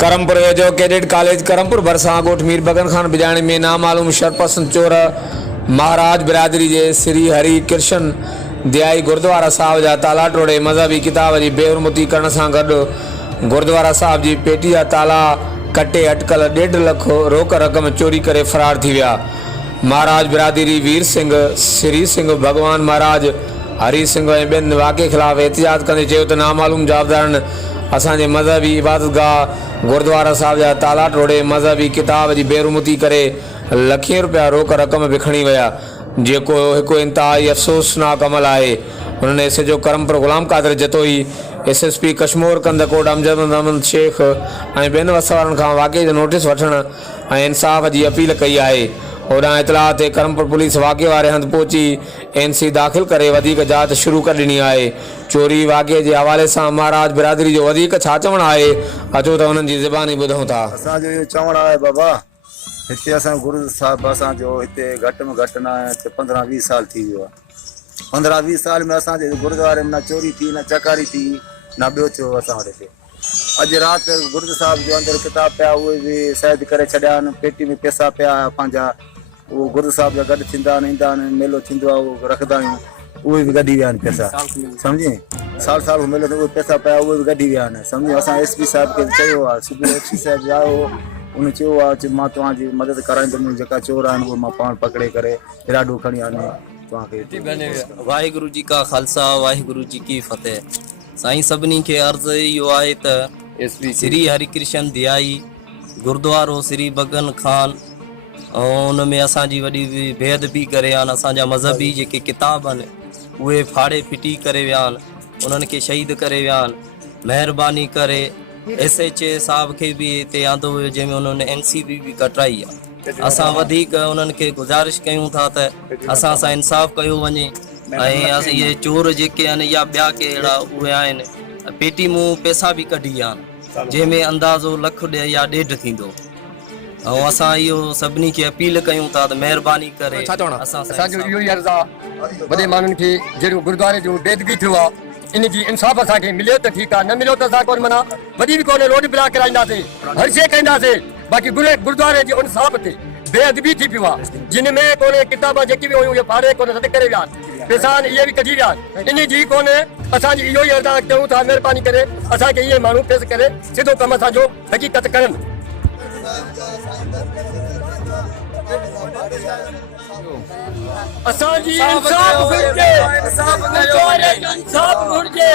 करमपुर वेझो cadet college Karampur भरिसां ॻोठ मीर बगन खान बिजाणी में नामालूम शरपसंद चोर महाराज बिरादरी के श्री हरि कृष्ण दयाई गुरुद्वारा साहब जा ताला टोड़े मज़हबी किताब की बेहरमती करण सां गॾु गुरुद्वारा साहब की पेटी जा ताला कटे अटकल 1.5 लाख रोक रक़म चोरी करे फरार थी विया। महाराज बिरादरी वीर सिंह श्री सिंह भगवान महाराज हरि सिंह ऐं ॿियनि वाक़े खिलाफ़ एहतियात कंदे चयो त नामालूम जाबदारनि असांजे मज़हबी इबादतगाह गुरुद्वारा साहब जा ताला टोड़े मज़हबी किताब की बेहरमती करे लखें रुपया रोक रक़म विखणी विया, जेको हिकु इंतहाई अफ़सोसनाक अमल आहे। उन्होंने एस एच ओ करमपुर गुलाम कादिर जतोई SSP कश्मीर कंदकोट अमजद शेख ऐं ॿियनि वसवारनि खां वाक़े जो नोटिस वठण ऐं इंसाफ़ की अपील कई है। होॾां इतलाह ते करमपुर पुलिस वाक़े वारे हंधि पहुची NC दाख़िल करे वधीक जांच शुरू कर ॾिनी आहे। चोरी वाक़े के हवाले से महाराज बिरादरी जो वधीक छा चवणु आहे, अचो त उन्हनि जी ज़बानी ॿुधूं था। असांजो इहो चवणु आहे बाबा, हिते असां गुरु साहिब असांजो हिते घटि में घटि न 15-20 साल थी वियो आहे। 15-20 साल में असांजे गुरुद्वारे में न चोरी थी, न चकारी थी, न ॿियो थियो असां वटि हिते। अॼु राति गुरु साहिब जो अंदरि किताब पिया उहे बि सैद करे छॾिया आहिनि, पेटी में पैसा पिया पंहिंजा, उहो गुरु साहिब जा गॾु थींदा आहिनि, ईंदा आहिनि, मेलो थींदो आहे उहो रखंदा आहियूं, उहे बि गॾी विया आहिनि पैसा, सम्झी साल साल मेलो त उहे पैसा पिया उहे बि गॾी विया आहिनि, सम्झी। असां SP साहिब खे चयो आहे, सुबुह SP साहिब आयो, उन चयो आहे मां तव्हांजी मदद कराईंदुमि, जेका चोर आहिनि उहे मां पाण पकिड़े करे ॾाढो खणी आने तव्हांखे। वाहिगुरु जी का खालसा वाहिगुरु जी की फतेह। साईं सभिनी खे अर्ज़ु इहो आहे त श्री हरिकृष्ण दयाई गुरुद्वारो श्री बगन खान ऐं उन में असांजी वॾी बेअदबी करे आहिनि, असांजा मज़हबी जेके किताब आहिनि उहे फाड़े फिटी करे विया आहिनि, उन्हनि खे शहीद करे विया आहिनि। महिरबानी करे SHA साहब खे बि हिते आंदो हुयो, जंहिंमें उन्होंने NCB भी कटाई आहे। असां वधीक उन्हनि खे गुज़ारिश कयूं था त असां सां इंसाफ़ कयो वञे ऐं इहे चोर जेके आहिनि या ॿिया के अहिड़ा उहे आहिनि पेटी मूं पैसा बि कढी विया आहिनि, जंहिंमें अंदाज़ो 1 लाख या 1.5 थींदो। ऐं असां इहो सभिनी खे अपील कयूं था त महिरबानी करे असांजो इहो ई अर्ज़ु आहे वॾे माण्हुनि खे, जहिड़ो गुरुद्वारे जो बेदबी थियो आहे इन जी इंसाफ़ असांखे मिले त ठीकु आहे, न मिलियो त असां कोन माना वॾी बि कोन्हे, रोड ब्लॉक कराईंदासीं, हर शइ कंदासीं, बाक़ी गुरुद्वारे जे इंसाफ़ ते बेअदबी थी पियो आहे, जिन में कोन्हे किताब जेकी बि हुयूं उहे फाड़े कोन्हे रद करे विया आहिनि, पैसा इहे बि कढी विया आहिनि, इन जी कोन्हे। असांजी इहो ई अर्ज़ु कयूं था महिरबानी करे असांखे इहे माण्हू पेश करे सिधो कमु असांजो हक़ीक़त करनि। असांजी इंसाफ़ घुरिजे, इंसाफ़ घुरिजे।